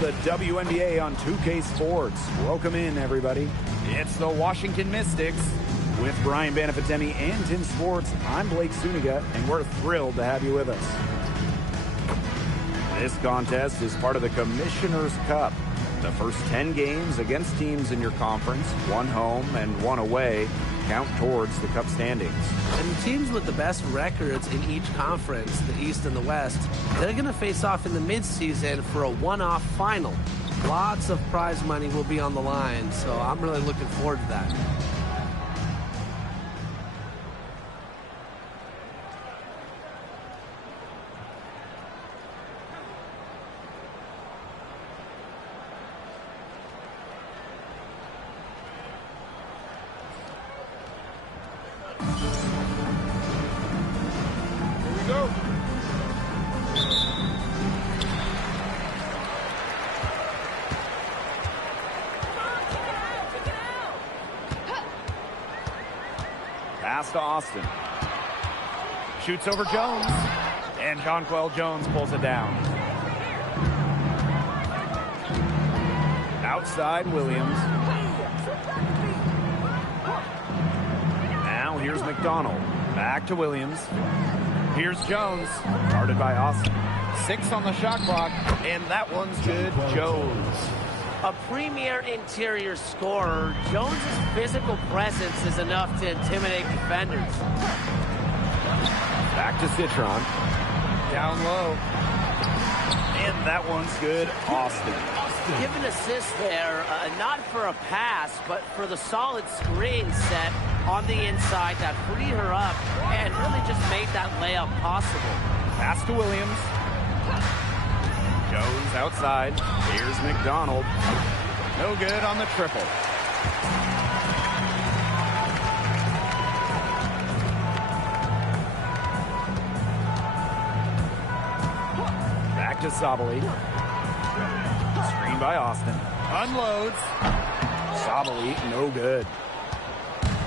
the WNBA on 2K Sports. Welcome in, everybody. It's the Washington Mystics. With Brian Banafitemi and Tim Sports, I'm Blake Suniga, and we're thrilled to have you with us. This contest is part of the Commissioner's Cup. The first 10 games against teams in your conference, one home and one away, count towards the Cup standings. And teams with the best records in each conference, the East and the West, they're going to face off in the midseason for a one-off final. Lots of prize money will be on the line, so I'm really looking forward to that. Pass to Austin. Shoots over Jones. And Jonquel Jones pulls it down. Outside Williams. Now here's McDonald. Back to Williams. Here's Jones. Guarded by Austin. 6 on the shot clock. And that one's good. Jones. A premier interior scorer, Jones' physical presence is enough to intimidate defenders. Back to Citron. Down low. And that one's good. Austin. Give an assist there, not for a pass, but for the solid screen set on the inside that freed her up and really just made that layup possible. Pass to Williams. Jones outside. Here's McDonald. No good on the triple. Back to Sabali. Screen by Austin. Unloads. Sabali, no good.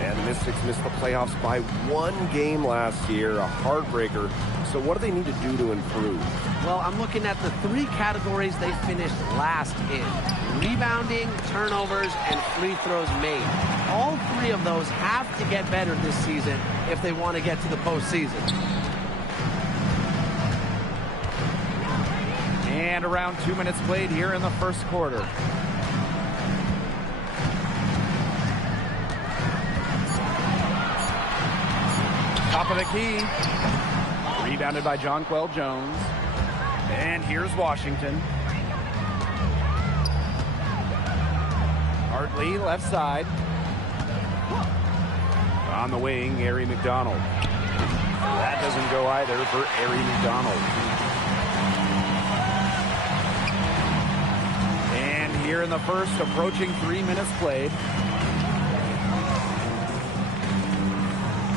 And the Mystics missed the playoffs by 1 game last year, a heartbreaker. So what do they need to do to improve? Well, I'm looking at the 3 categories they finished last in. Rebounding, turnovers, and free throws made. All 3 of those have to get better this season if they want to get to the postseason. And around 2 minutes played here in the first quarter. Top of the key. Rebounded by Jonquel Jones. And here's Washington. Hartley, left side. On the wing, Ari McDonald. That doesn't go either for Ari McDonald. And here in the first, approaching 3 minutes played.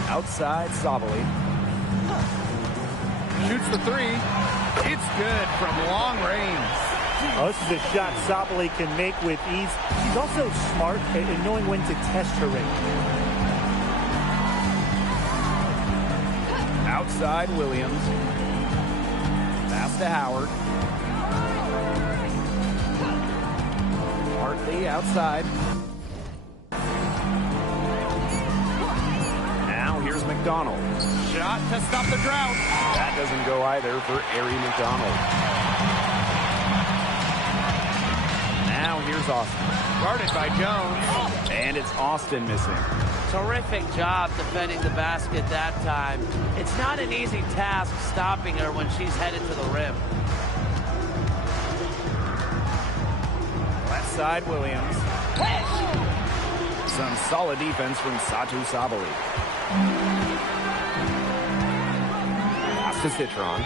Outside, Sabali. Shoots the 3. It's good from long range. Oh, this is a shot Sabali can make with ease. She's also smart in knowing when to test her range. Outside, Williams. Pass to Howard. Hartley outside. Now here's McDonald. Shot to stop the drought. That doesn't go either for Ari McDonald. Now here's Austin. Guarded by Jones. And it's Austin missing. Terrific job defending the basket that time. It's not an easy task stopping her when she's headed to the rim. Left side, Williams. Some solid defense from Satu Sabali. Pass to Citron.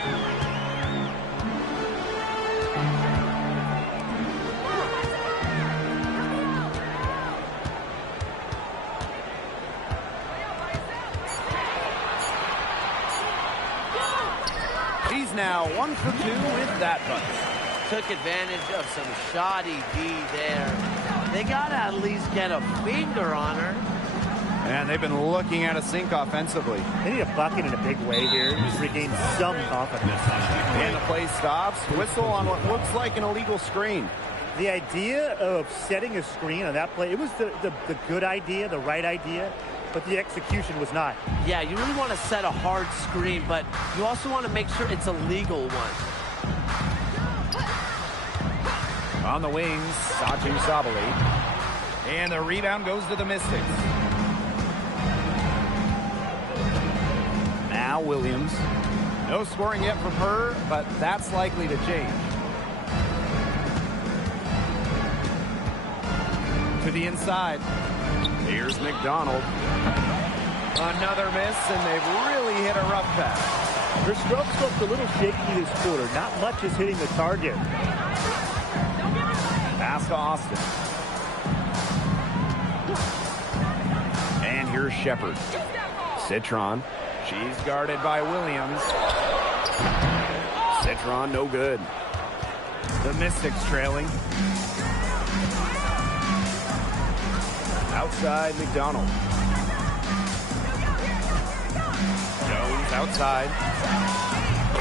He's now 1 for 2 with that bunch. Took advantage of some shoddy D there. They got to at least get a finger on her. And they've been looking at a sink offensively. They need a bucket in a big way here to regain some confidence. And the play stops. Whistle on what looks like an illegal screen. The idea of setting a screen on that play, it was the good idea, the right idea, but the execution was not. Yeah, you really want to set a hard screen, but you also want to make sure it's a legal one. On the wings, Satu Sabali. And the rebound goes to the Mystics. Now Williams. No scoring yet from her, but that's likely to change. To the inside. Here's McDonald. Another miss, and they've really hit a rough pass. Her strokes looked a little shaky this quarter. Not much is hitting the target. Pass to Austin. And here's Shepard. Citron. She's guarded by Williams. Citron, no good. The Mystics trailing. Outside, McDonald. Jones outside.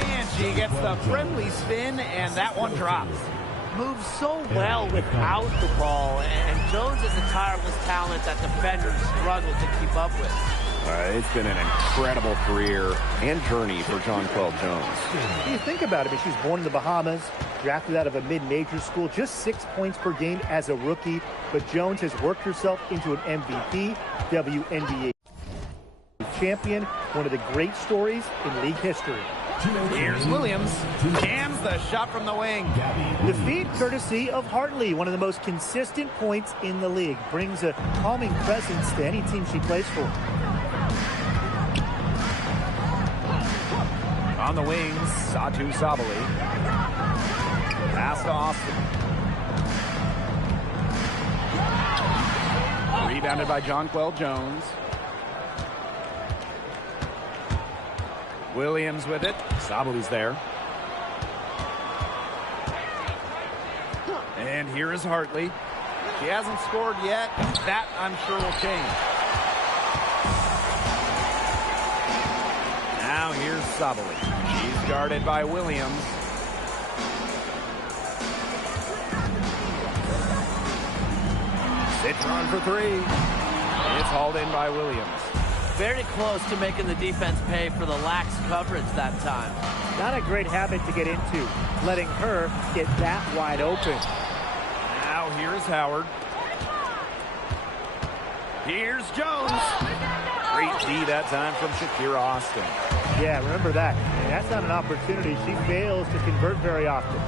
And she gets the friendly spin, and that one drops. Moves so well without the ball, and Jones is a tireless talent that defenders struggle to keep up with. It's been an incredible career and journey for Jonquel Jones. You think about it, she was born in the Bahamas, drafted out of a mid-major school, just 6 points per game as a rookie, but Jones has worked herself into an MVP, WNBA champion, one of the great stories in league history. Here's Williams. Jams the shot from the wing. The feed courtesy of Hartley, one of the most consistent points in the league. Brings a calming presence to any team she plays for. On the wings, Satu Sabali. Pass to Austin. Rebounded by Jonquel Jones. Williams with it. Sabali's there. And here is Hartley. She hasn't scored yet. That, I'm sure, will change. Now here's Sabali. She's guarded by Williams. Citron for three. It's hauled in by Williams. Very close to making the defense pay for the lax coverage that time. Not a great habit to get into, letting her get that wide open. Now here's Howard. Here's Jones. Great D that time from Shakira Austin. Yeah, remember that. And that's not an opportunity she fails to convert very often.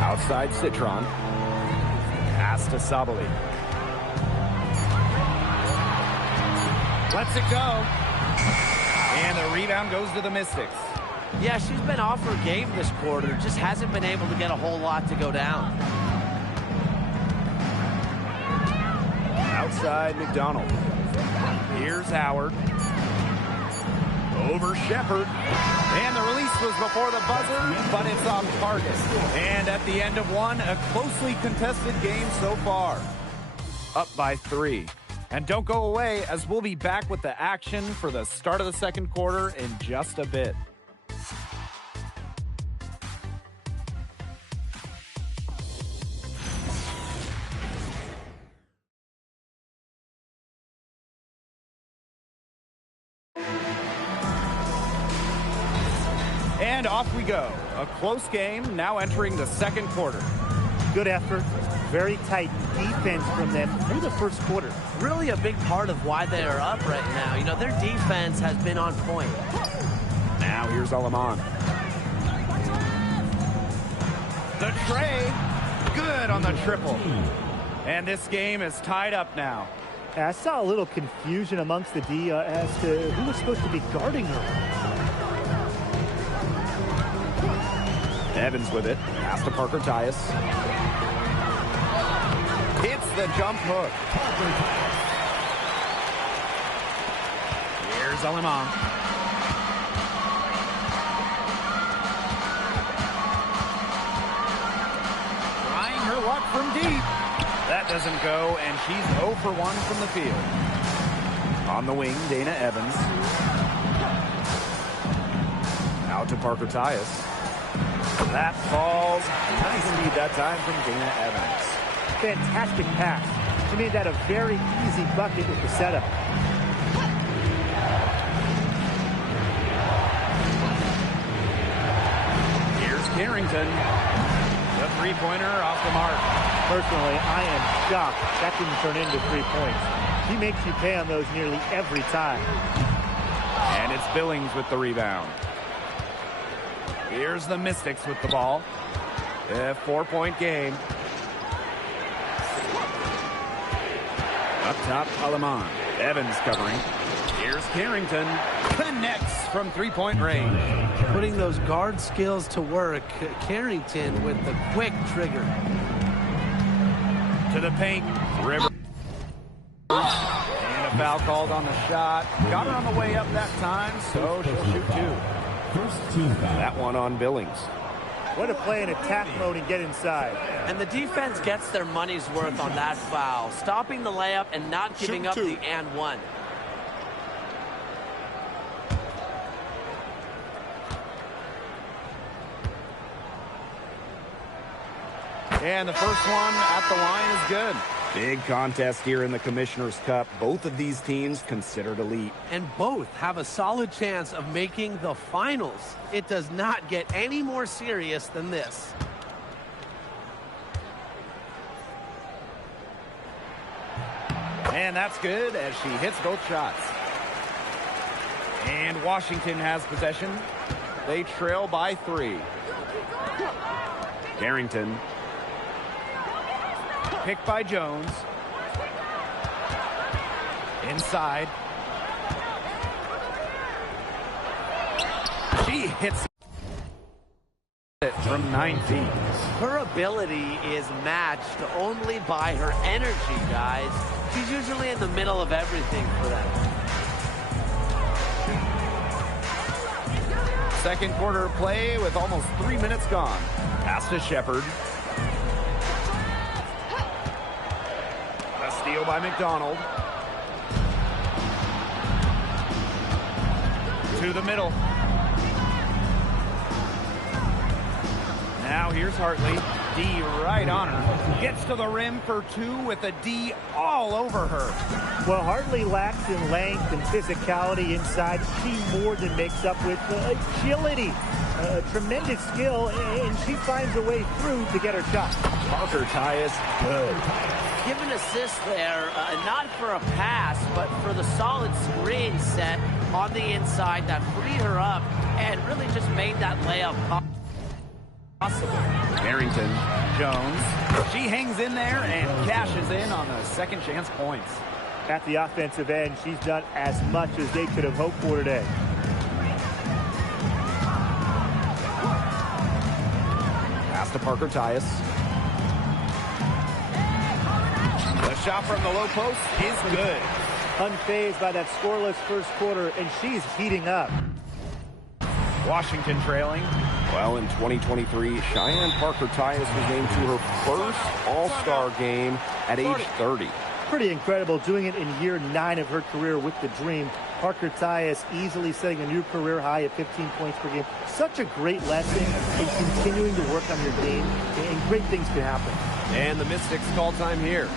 Outside Citron. Pass to Sabali. Lets it go. And the rebound goes to the Mystics. Yeah, she's been off her game this quarter. Just hasn't been able to get a whole lot to go down. Outside McDonald. Here's Howard. Over Shepard. And the release was before the buzzer, but it's off target. And at the end of one, a closely contested game so far. Up by 3. And don't go away, as we'll be back with the action for the start of the second quarter in just a bit. And off we go. A close game now entering the second quarter. Good effort. Very tight defense from them through the first quarter. Really a big part of why they are up right now. You know, their defense has been on point. Now here's Alaman. The tray. Good on the triple. And this game is tied up now. I saw a little confusion amongst the D as to who was supposed to be guarding her. Evans with it. Pass to Parker Tyus. Hits the jump hook. Here's Alaman. Trying from deep. That doesn't go, and she's 0 for 1 from the field. On the wing, Dana Evans. Out to Parker Tyus. That falls. Nice lead that time from Dana Evans. Fantastic pass. She made that a very easy bucket with the setup. Here's Carrington. The three-pointer off the mark. Personally, I am shocked that didn't turn into 3 points. He makes you pay on those nearly every time. And it's Billings with the rebound. Here's the Mystics with the ball. A 4-point game. Up top, Aleman. Evans covering. Here's Carrington. Connects from three-point range. Putting those guard skills to work. Carrington with the quick trigger. To the paint. River. And a foul called on the shot. Got her on the way up that time, so she'll shoot 2. That one on Billings. What a play in attack mode and get inside. And the defense gets their money's worth on that foul, stopping the layup and not giving up the and one. And the first one at the line is good. Big contest here in the Commissioner's Cup. Both of these teams considered elite. And both have a solid chance of making the finals. It does not get any more serious than this. And that's good as she hits both shots. And Washington has possession. They trail by 3. Carrington. Picked by Jones. Inside. She hits it from 9 feet. Her ability is matched only by her energy, guys. She's usually in the middle of everything for them. Second quarter play with almost 3 minutes gone. Pass to Shepard. A steal by McDonald. To the middle. Now here's Hartley. D right on her. Gets to the rim for 2 with a D all over her. Well, Hartley lacks in length and physicality inside. She more than makes up with agility. Tremendous skill, and she finds a way through to get her shot. Parker Tyus, good. Give an assist there, not for a pass, but for the solid screen set on the inside that freed her up and really just made that layup possible. Carrington, Jones. She hangs in there and cashes in on the second chance points. At the offensive end, she's done as much as they could have hoped for today. Pass to Parker Tyus. The shot from the low post is good. Unfazed by that scoreless first quarter, and she's heating up. Washington trailing. Well, in 2023, Cheyenne Parker Tyus was named to her first All-Star game at age 30. Pretty incredible, doing it in year 9 of her career with the Dream. Parker Tyus easily setting a new career high at 15 points per game. Such a great lesson in continuing to work on your game, and great things can happen. And the Mystics call time here.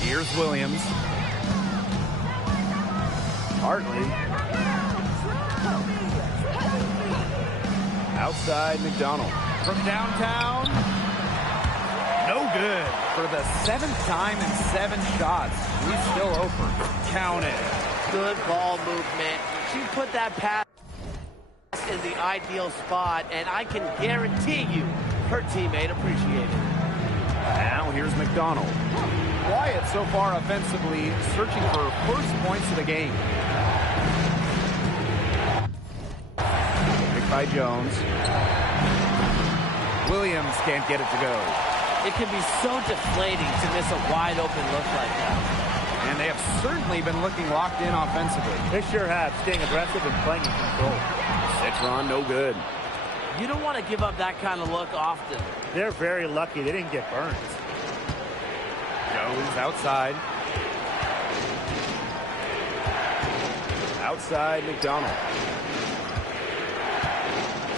Here's Williams. Hartley. Outside McDonald. From downtown. No good. For the 7th time in 7 shots. He's still over. Count it. Good ball movement. She put that pass in the ideal spot, and I can guarantee you her teammate appreciated it. Now here's McDonald. Quiet so far offensively, searching for first points of the game. Picked by Jones. Williams can't get it to go. It can be so deflating to miss a wide open look like that. And they have certainly been looking locked in offensively. They sure have, staying aggressive and playing in control. Citron, no good. You don't want to give up that kind of look often. They're very lucky they didn't get burned. Jones outside. Outside McDonald.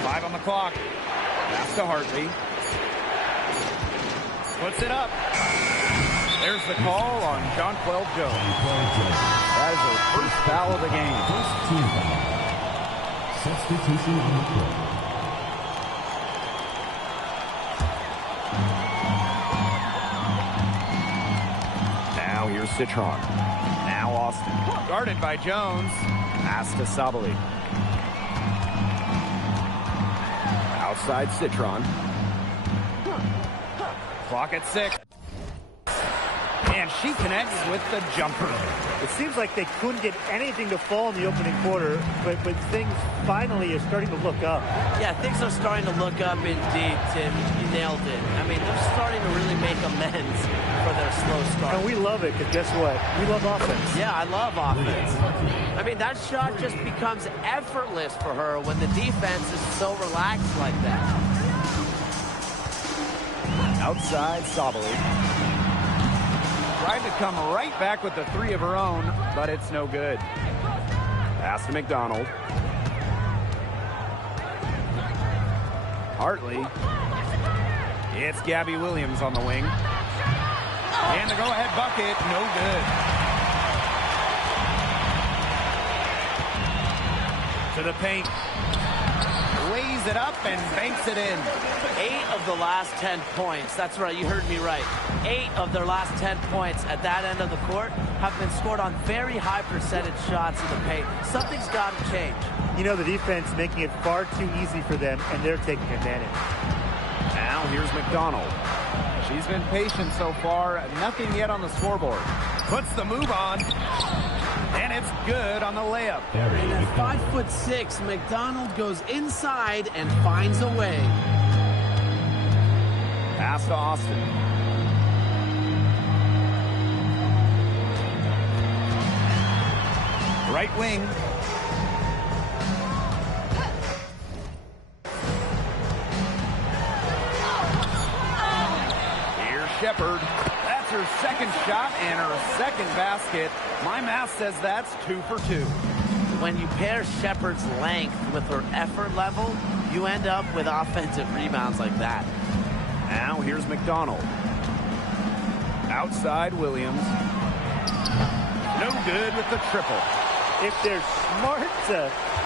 5 on the clock. Pass to Hartley. Puts it up. There's the call on Jonquel Jones. That is her first foul of the game. First team foul. Substitution on the court. Now here's Citron. Now Austin. Guarded by Jones. Pass to Sabali. Outside Citron. Clock at 6. And she connects with the jumper. It seems like they couldn't get anything to fall in the opening quarter, but things finally are starting to look up. Yeah, things are starting to look up indeed, Tim. You nailed it. I mean, they're starting to really make amends for their slow start. And we love it, because guess what? We love offense. Yeah, I love offense. I mean, that shot just becomes effortless for her when the defense is so relaxed like that. Outside Sabali. Tried to come right back with the 3 of her own, but it's no good. Pass to McDonald. Hartley. It's Gabby Williams on the wing. And the go-ahead bucket, no good. To the paint. Lays it up and banks it in. 8 of the last 10 points. That's right, you heard me right. 8 of their last 10 points at that end of the court have been scored on very high percentage shots in the paint. Something's got to change. You know, the defense making it far too easy for them, and they're taking advantage. Now here's McDonald. She's been patient so far. Nothing yet on the scoreboard. Puts the move on. And it's good on the layup. And at 5'6", McDonald goes inside and finds a way. Pass to Austin. Right wing. Here's Shepard. That's her second shot and her second basket. My math says that's 2 for 2. When you pair Shepard's length with her effort level, you end up with offensive rebounds like that. Now here's McDonald. Outside Williams. No good with the triple. If they're smart,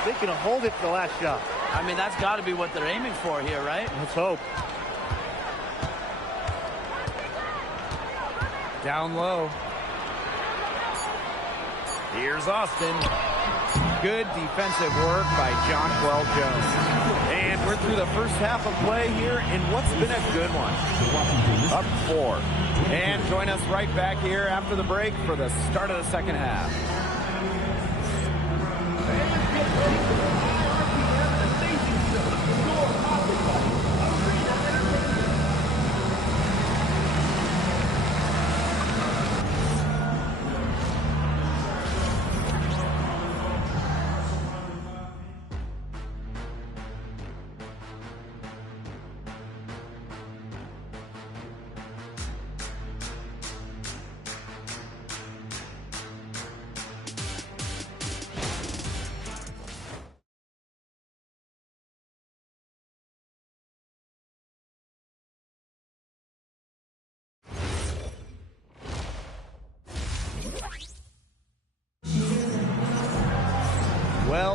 they can hold it for the last shot. I mean, that's got to be what they're aiming for here, right? Let's hope. Down low. Here's Austin. Good defensive work by Jonquel Jones. And we're through the first half of play here in what's been a good one. Up 4. And join us right back here after the break for the start of the second half.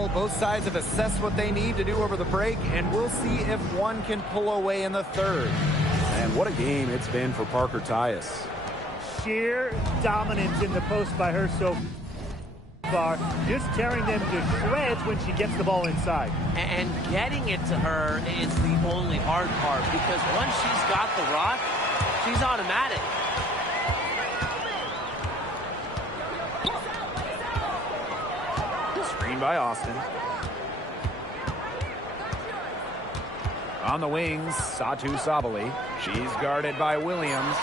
battle. Both sides have assessed what they need to do over the break, and we'll see if one can pull away in the third. And what a game it's been for Parker Tyus. Sheer dominance in the post by her so far, just tearing them to shreds when she gets the ball inside. And getting it to her is the only hard part, because once she's got the rock, she's automatic. Screen by Austin. On the wings, Satu Sabali. She's guarded by Williams.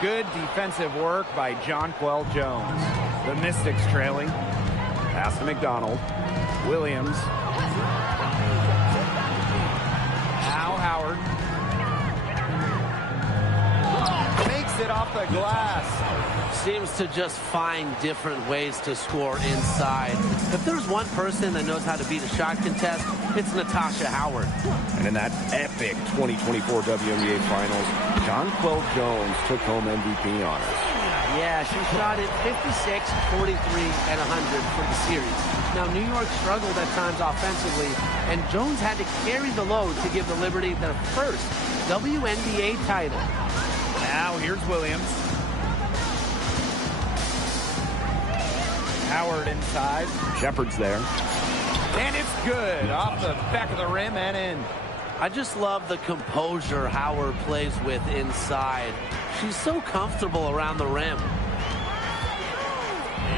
Good defensive work by Jonquel Jones. The Mystics trailing. Pass to McDonald. Williams. Now Howard. Makes it off the glass. Seems to just find different ways to score inside. If there's one person that knows how to beat a shot contest, it's Natasha Howard. And in that epic 2024 WNBA Finals, Jonquel Jones took home MVP honors. Yeah, she shot it 56, 43, and 100 for the series. Now, New York struggled at times offensively, and Jones had to carry the load to give the Liberty their first WNBA title. Now here's Williams. Howard inside. Shepard's there. And it's good. Off the back of the rim and in. I just love the composure Howard plays with inside. She's so comfortable around the rim.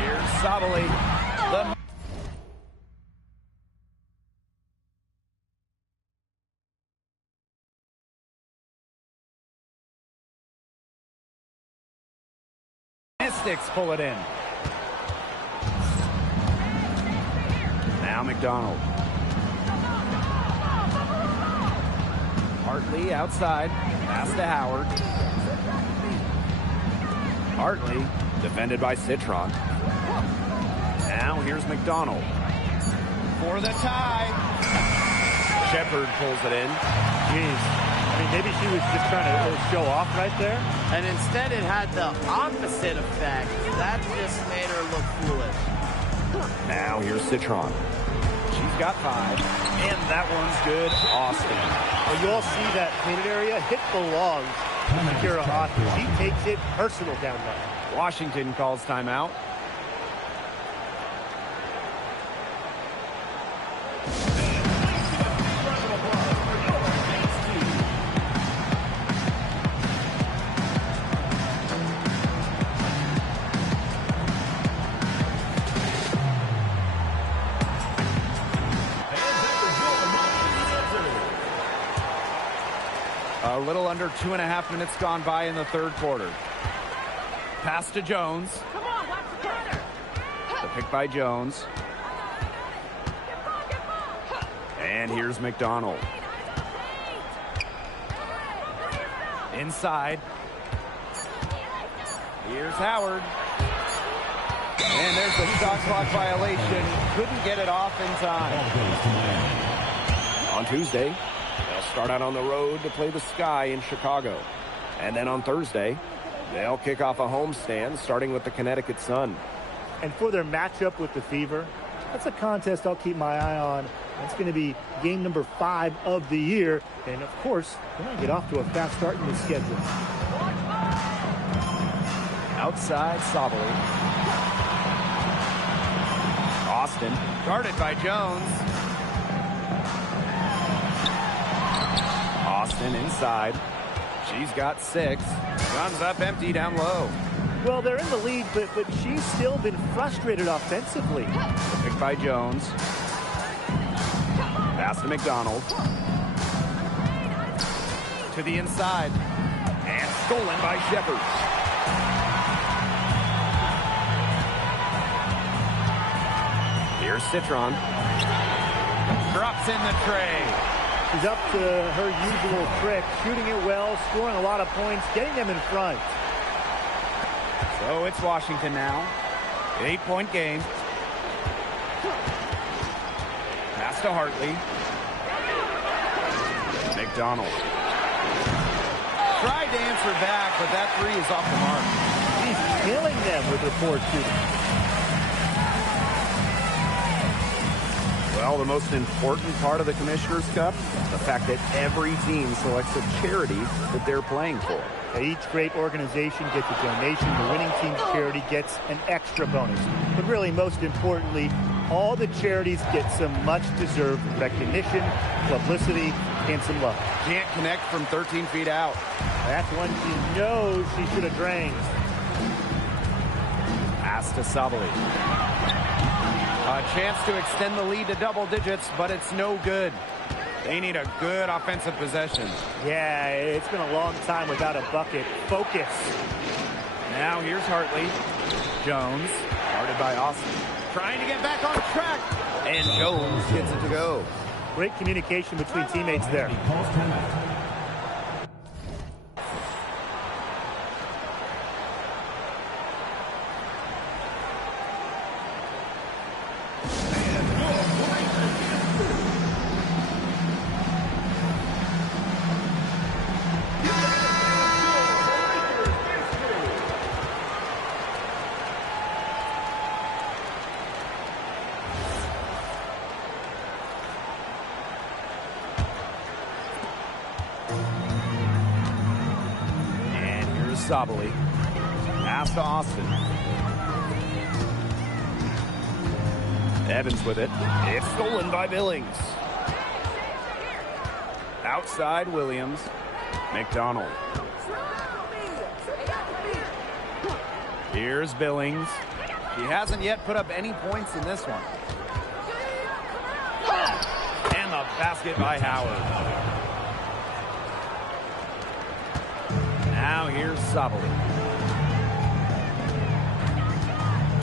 Here's Sabali. The Mystics pull it in. Now McDonald. Hartley outside. Pass to Howard. Hartley defended by Citron. Now here's McDonald. For the tie. Shepard pulls it in. Jeez. I mean, maybe she was just trying to show off right there. And instead it had the opposite effect. That just made her look foolish. Now here's Citron. She's got 5. And that one's good. Austin. Well, you all see that painted area hit the logs. Kira Austin. She takes it personal down there. Washington calls timeout. A little under 2.5 minutes gone by in the third quarter. Pass to Jones. The pick by Jones. And here's McDonald. Inside. Here's Howard. And there's a shot clock violation. Couldn't get it off in time. On Tuesday, they'll start out on the road to play the Sky in Chicago. And then on Thursday, they'll kick off a homestand starting with the Connecticut Sun. And for their matchup with the Fever, that's a contest I'll keep my eye on. That's going to be game number 5 of the year. And, of course, we're going to get off to a fast start in the schedule. Outside Sabali. Austin, guarded by Jones. Austin inside. She's got 6. Guns up empty down low. Well, they're in the lead, but she's still been frustrated offensively. Picked by Jones. Pass to McDonald. To the inside. And stolen by Shepard. Here's Citron. Drops in the tray. She's up to her usual trick, shooting it well, scoring a lot of points, getting them in front. So it's Washington now. 8-point game. Pass to Hartley. McDonald. Tried to answer back, but that 3 is off the mark. She's killing them with her poor shooting. Well, the most important part of the Commissioner's Cup, the fact that every team selects a charity that they're playing for. Each great organization gets a donation. The winning team's charity gets an extra bonus. But really, most importantly, all the charities get some much-deserved recognition, publicity, and some love. Can't connect from 13 feet out. That's one she knows she should have drained. Pass to Sabali. A chance to extend the lead to double digits, but it's no good. They need a good offensive possession. Yeah, it's been a long time without a bucket. Focus. Now here's Hartley. Jones, guarded by Austin. Trying to get back on track. And Jones gets it to go. Great communication between teammates there. Sabali. Pass to Austin. Evans with it. It's stolen by Billings. Outside Williams. McDonald. Here's Billings. He hasn't yet put up any points in this one. And the basket by Howard. Now here's Sabali.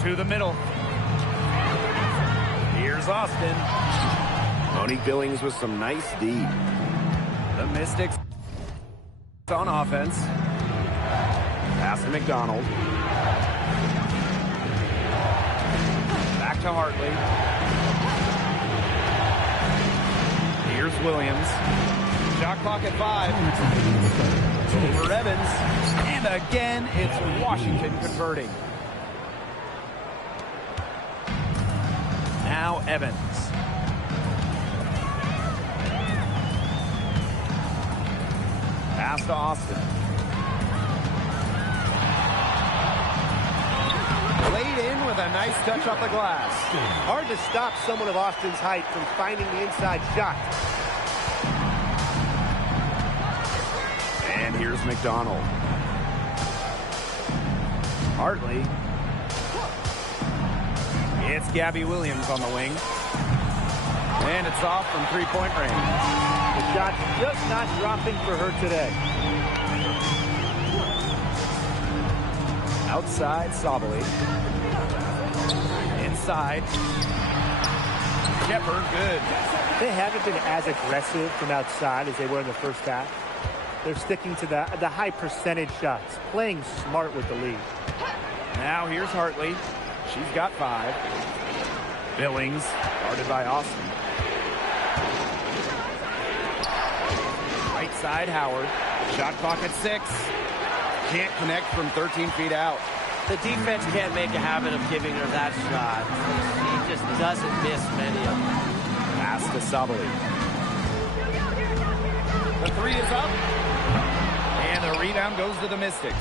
To the middle. Here's Austin. Monique Billings with some nice D. The Mystics on offense. Pass to McDonald. Back to Hartley. Here's Williams. Shot clock at 5. Over Evans, and again, it's Washington converting. Now Evans. Pass to Austin. Laid in with a nice touch off the glass. Hard to stop someone of Austin's height from finding the inside shot. And here's McDonald. Hartley. It's Gabby Williams on the wing. And it's off from three-point range. The shot's just not dropping for her today. Outside, Sabali. Inside. Shepard, good. They haven't been as aggressive from outside as they were in the first half. They're sticking to the high percentage shots, playing smart with the lead. Now here's Hartley. She's got 5. Billings, guarded by Austin. Right side, Howard. Shot clock at 6. Can't connect from 13 feet out. The defense can't make a habit of giving her that shot. She just doesn't miss many of them. Pass to Sabali. The 3 is up. And the rebound goes to the Mystics.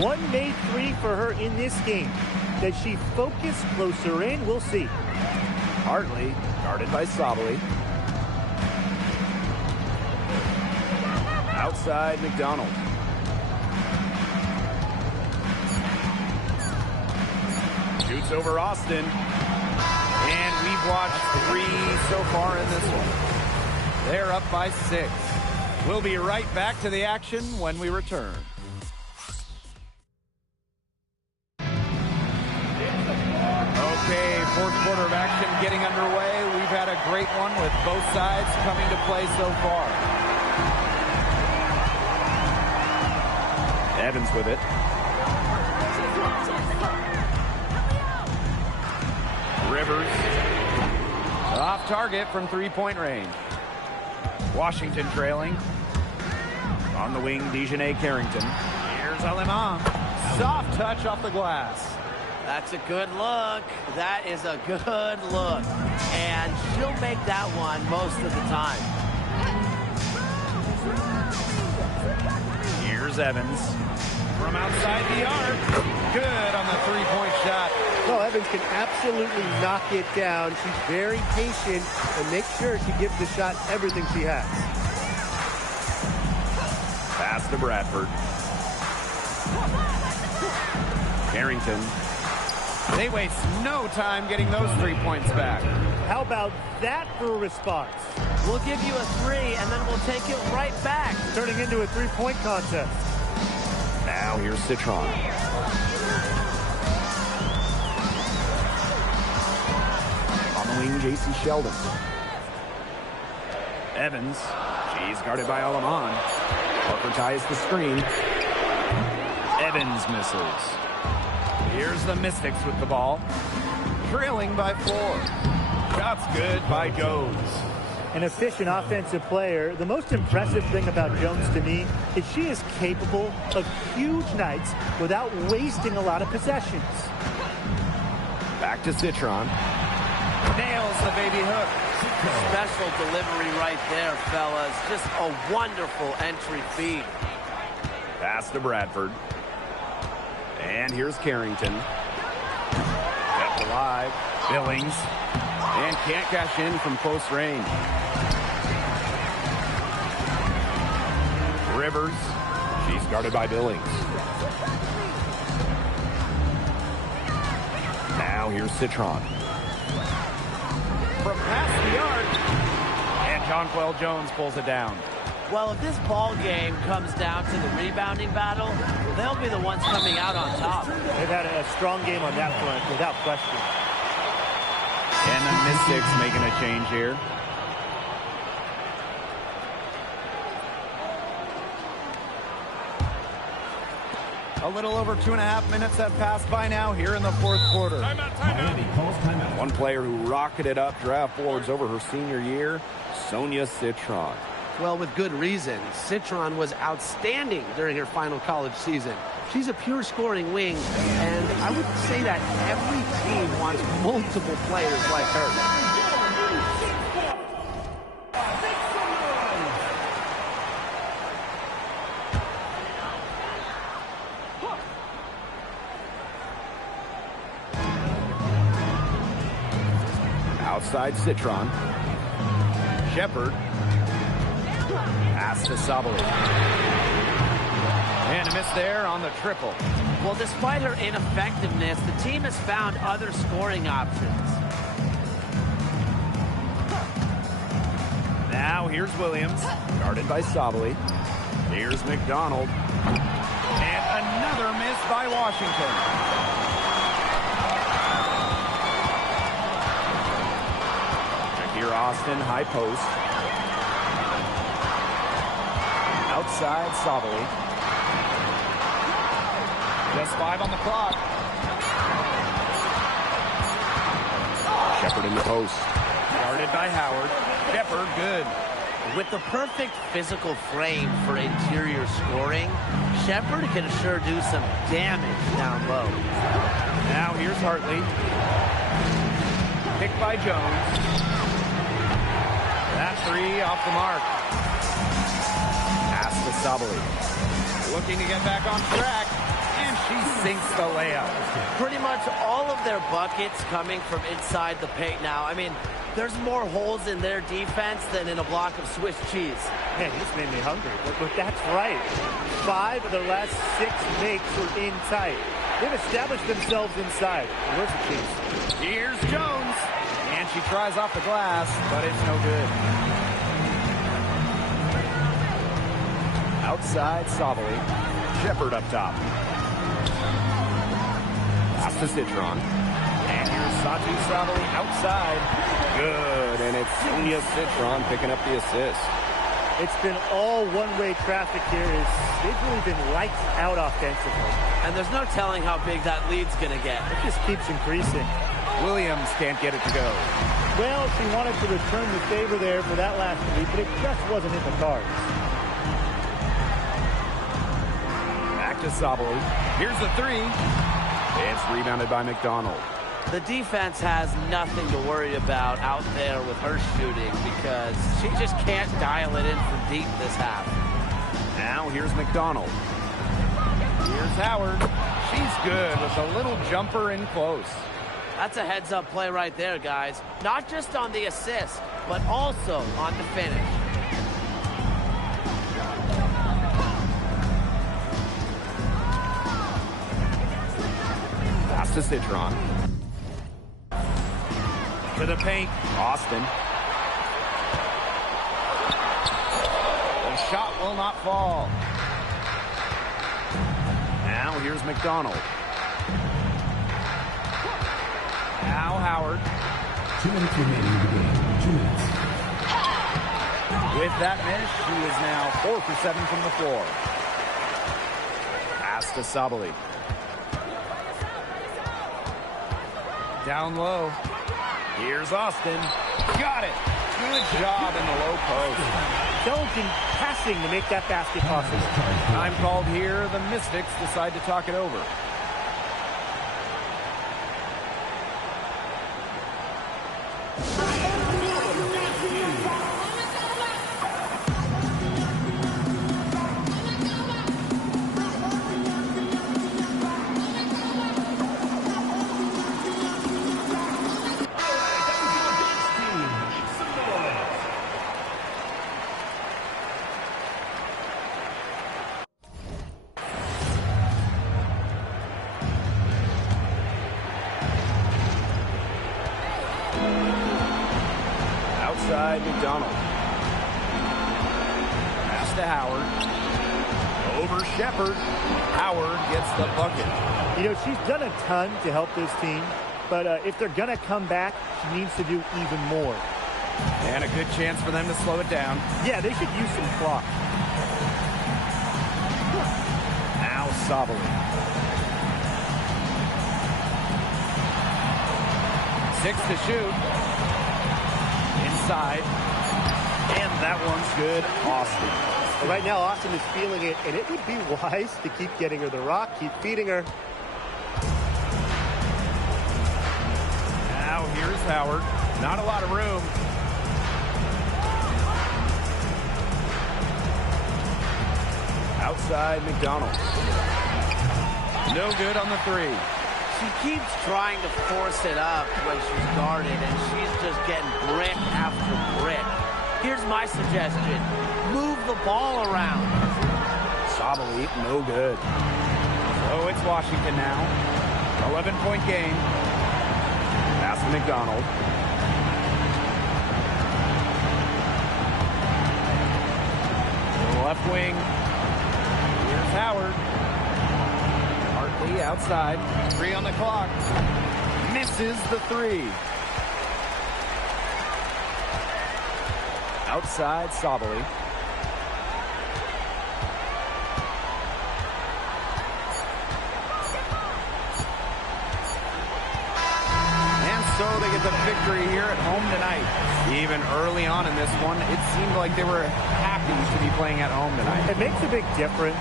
One made 3 for her in this game. Does she focus closer in? We'll see. Hartley, guarded by Sabali. Outside, McDonald. Shoots over Austin. And we've watched 3 so far in this one. They're up by 6. We'll be right back to the action when we return. Okay, fourth quarter of action getting underway. We've had a great one with both sides coming to play so far. Evans with it. Rivers. Off target from three-point range. Washington trailing. On the wing, Dejanay Carrington. Here's Aleman. Soft touch off the glass. That's a good look. That is a good look. And she'll make that one most of the time. Here's Evans from outside the arc. Good on the three-point shot. No, Evans can absolutely knock it down. She's very patient and makes sure she gives the shot everything she has. Pass to Bradford. Carrington. They waste no time getting those 3 points back. How about that for a response? We'll give you a 3, and then we'll take it right back. Turning into a three-point contest. Now here's Citron. On the wing, J.C. Sheldon. Evans. She's guarded by Alaman. Parker ties the screen. Evans misses. Here's the Mystics with the ball. Trailing by 4. Shots good by Jones. An efficient offensive player. The most impressive thing about Jones to me is she is capable of huge nights without wasting a lot of possessions. Back to Citron. Nails the baby hook. Special delivery right there, fellas. Just a wonderful entry feed. Pass to Bradford. And here's Carrington. Kept alive. Billings. And can't cash in from close range. Rivers. She's guarded by Billings. Now here's Citron. From past the arc. And Jonquel Jones pulls it down. Well, if this ball game comes down to the rebounding battle, they'll be the ones coming out on top. They've had a strong game on that front, without question. And the Mystics making a change here. A little over 2.5 minutes have passed by now here in the fourth quarter. Miami calls timeout. One player who rocketed up draft boards over her senior year, Sonia Citron. Well, with good reason. Citron was outstanding during her final college season. She's a pure scoring wing, and I would say that every team wants multiple players like her. Outside Citron. Shepard. Pass to Sabali. And a miss there on the triple. Well, despite her ineffectiveness, the team has found other scoring options. Now here's Williams. Guarded by Sabali. Here's McDonald. And another miss by Washington. Here Austin, high post. Outside Sabali. Just 5 on the clock. Shepard in the post. Guarded by Howard. Shepard, good. With the perfect physical frame for interior scoring, Shepard can sure do some damage down low. Now here's Hartley. Picked by Jones. That 3 off the mark. Pass to Sabali. Looking to get back on track. And she sinks the layup. Pretty much all of their buckets coming from inside the paint now. I mean, there's more holes in their defense than in a block of Swiss cheese. Man, this made me hungry. But that's right. 5 of their last 6 makes were in tight. They've established themselves inside. Where's the cheese? Here's Jones. And she tries off the glass, but it's no good. Outside Sabali. Shepard up top. Pass to Citron. And here's Satu Sabali outside. Good, and it's Sonia Citron picking up the assist. It's been all one-way traffic here. They've really been lights out offensively. And there's no telling how big that lead's going to get. It just keeps increasing. Williams can't get it to go. Well, she wanted to return the favor there for that last lead, but it just wasn't in the cards. Back to Sabali. Here's the 3. It's rebounded by McDonald. The defense has nothing to worry about out there with her shooting because she just can't dial it in from deep this half. Now here's McDonald. Here's Howard. She's good with a little jumper in close. That's a heads-up play right there, guys. Not just on the assist, but also on the finish. Pass to Citron. To the paint. Austin. The shot will not fall. Now here's McDonald. Now Howard. 2 minutes remaining in the game. 2 minutes. With that miss, she is now 4 for 7 from the floor. Pass to Sabali. Down low. Here's Austin. Got it. Good job in the low post. Intelligent passing to make that basket possible. Time called here. The Mystics decide to talk it over. Outside McDonald. Pass to Howard. Over Shepard. Howard gets the bucket. You know, she's done a ton to help this team, but if they're going to come back, she needs to do even more. And a good chance for them to slow it down. Yeah, they should use some clock. Now Sabali. 6 to shoot. Inside. And that one's good. Austin. But right now, Austin is feeling it, and it would be wise to keep getting her the rock, keep feeding her. Now here's Howard. Not a lot of room. Outside McDonald. No good on the 3. She keeps trying to force it up when she's guarded, and she's just getting brick after brick. Here's my suggestion. Move the ball around. Sabali, no good. So it's Washington now. 11-point game. Pass to McDonald. Left wing. Here's Howard. Hartley outside. 3 on the clock. Misses the 3. Outside Sabali. And so they get the victory here at home tonight. Even early on in this one, it seemed like they were happy to be playing at home tonight. It makes a big difference.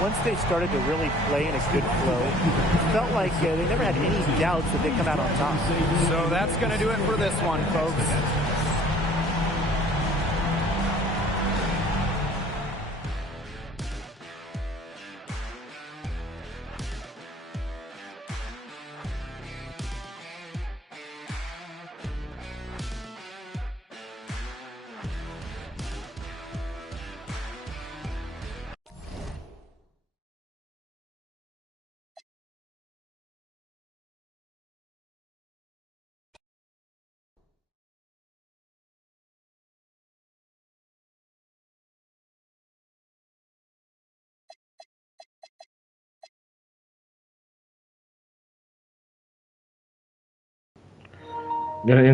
Once they started to really play in a good flow, it felt like they never had any doubts that they'd come out on top. So that's going to do it for this one, folks. Gonna end